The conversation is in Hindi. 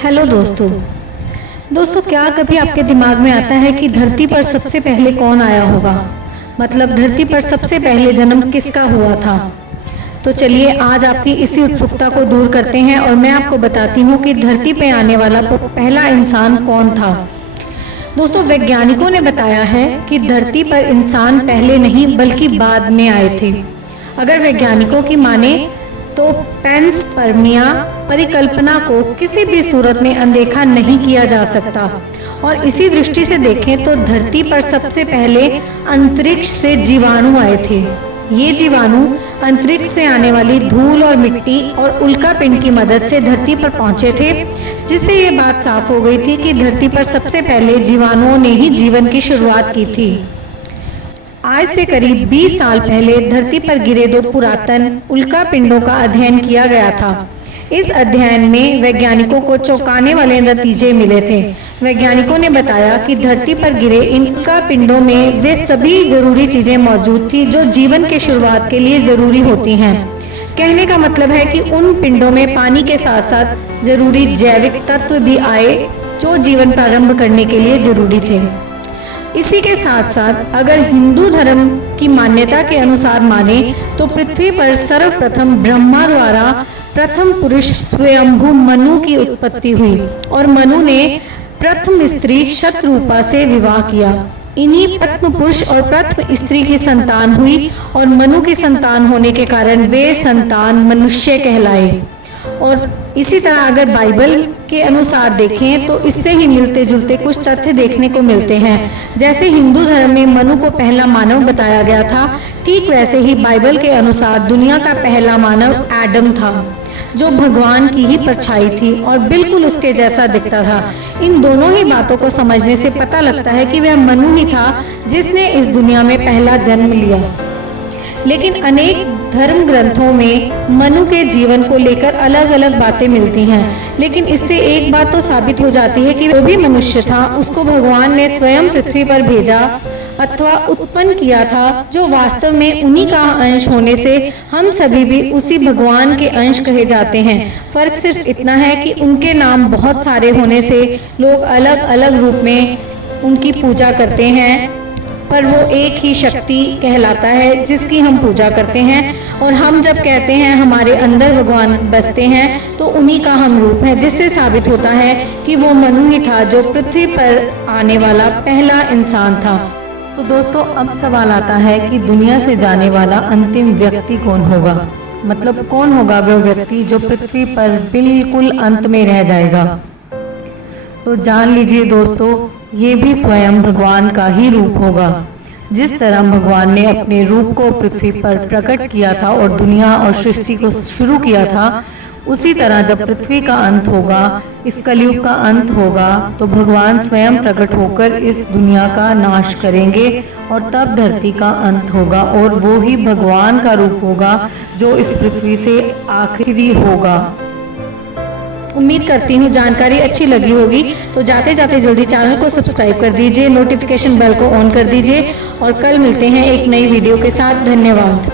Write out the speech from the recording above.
हेलो दोस्तों क्या कभी आपके दिमाग में आता है कि धरती पर सबसे पहले कौन आया होगा? मतलब धरती पर सबसे पहले जन्म किसका हुआ था? तो चलिए आज आपकी इसी उत्सुकता को दूर करते हैं और मैं आपको बताती हूँ कि धरती पे आने वाला पहला इंसान कौन था। दोस्तों वैज्ञानिकों ने बताया है कि धरती पर इंसान पहले नहीं बल्कि बाद में आए थे। अगर वैज्ञानिकों की माने तो पैंसपर्मिया परिकल्पना को किसी भी सूरत में अनदेखा नहीं किया जा सकता और इसी दृष्टि से देखें तो धरती पर सबसे पहले अंतरिक्ष से जीवाणु आए थे। ये जीवाणु अंतरिक्ष से आने वाली धूल और मिट्टी और उल्कापिंड की मदद से धरती पर पहुंचे थे, जिससे ये बात साफ हो गई थी कि धरती पर सबसे पहले जीवाणुओं ने ही जीवन की शुरुआत की थी। आज से करीब 20 साल पहले धरती पर गिरे 2 पुरातन उल्कापिंडों का अध्ययन किया गया था। इस अध्ययन में वैज्ञानिकों को चौंकाने वाले नतीजे मिले थे। वैज्ञानिकों ने बताया कि धरती पर गिरे इन उल्कापिंडों में वे सभी जरूरी चीजें मौजूद थी जो जीवन के शुरुआत के लिए जरूरी होती हैं। कहने का मतलब है कि उन पिंडों में पानी के साथ साथ जरूरी जैविक तत्व भी आए जो जीवन प्रारंभ करने के लिए जरूरी थे। इसी के साथ साथ अगर हिंदू धर्म की मान्यता के अनुसार माने तो पृथ्वी पर सर्वप्रथम ब्रह्मा द्वारा प्रथम पुरुष स्वयंभू मनु की उत्पत्ति हुई और मनु ने प्रथम स्त्री शतरूपा से विवाह किया। इन्हीं प्रथम पुरुष और प्रथम स्त्री की संतान हुई और मनु की संतान होने के कारण वे संतान मनुष्य कहलाए। और इसी तरह अगर बाइबल के अनुसार देखें तो इससे ही मिलते जुलते कुछ तथ्य देखने को मिलते हैं। जैसे हिंदू धर्म में मनु को पहला मानव बताया गया था, ठीक वैसे ही बाइबल के अनुसार दुनिया का पहला मानव एडम था, जो भगवान की ही परछाई थी और बिल्कुल उसके जैसा दिखता था। इन दोनों ही बातों को समझने से पता लगता है कि वह मनु ही था जिसने इस दुनिया में पहला जन्म लिया। लेकिन अनेक धर्म ग्रंथों में मनु के जीवन को लेकर अलग अलग बातें मिलती हैं, लेकिन इससे एक बात तो साबित हो जाती है कि वो भी मनुष्य था, उसको भगवान ने स्वयं पृथ्वी पर भेजा अथवा उत्पन्न किया था, जो वास्तव में उन्हीं का अंश होने से हम सभी भी उसी भगवान के अंश कहे जाते हैं। फर्क सिर्फ इतना है कि उनके नाम बहुत सारे होने से लोग अलग अलग रूप में उनकी पूजा करते हैं, पर वो एक ही शक्ति कहलाता है जिसकी हम पूजा करते हैं। और हम जब कहते हैं हमारे अंदर भगवान बसते हैं तो उन्हीं का हम रूप है, जिससे साबित होता है कि वो मनु ही था जो पृथ्वी पर आने वाला पहला इंसान था। तो दोस्तों अब सवाल आता है कि दुनिया से जाने वाला अंतिम व्यक्ति कौन होगा? मतलब कौन होगा वो व्यक्ति जो पृथ्वी पर बिल्कुल अंत में रह जाएगा? तो जान लीजिए दोस्तों, ये भी स्वयं भगवान का ही रूप होगा। जिस तरह भगवान ने अपने रूप को पृथ्वी पर प्रकट किया था और दुनिया और सृष्टि को शुरू किया था, उसी तरह जब पृथ्वी का अंत होगा, इस कलयुग का अंत होगा, तो भगवान स्वयं प्रकट होकर इस दुनिया का नाश करेंगे और तब धरती का अंत होगा और वो ही भगवान का रूप होगा जो इस पृथ्वी से आखिरी होगा। उम्मीद करती हूँ जानकारी अच्छी लगी होगी, तो जाते जाते जल्दी चैनल को सब्सक्राइब कर दीजिए, नोटिफिकेशन बेल को ऑन कर दीजिए और कल मिलते हैं एक नई वीडियो के साथ। धन्यवाद।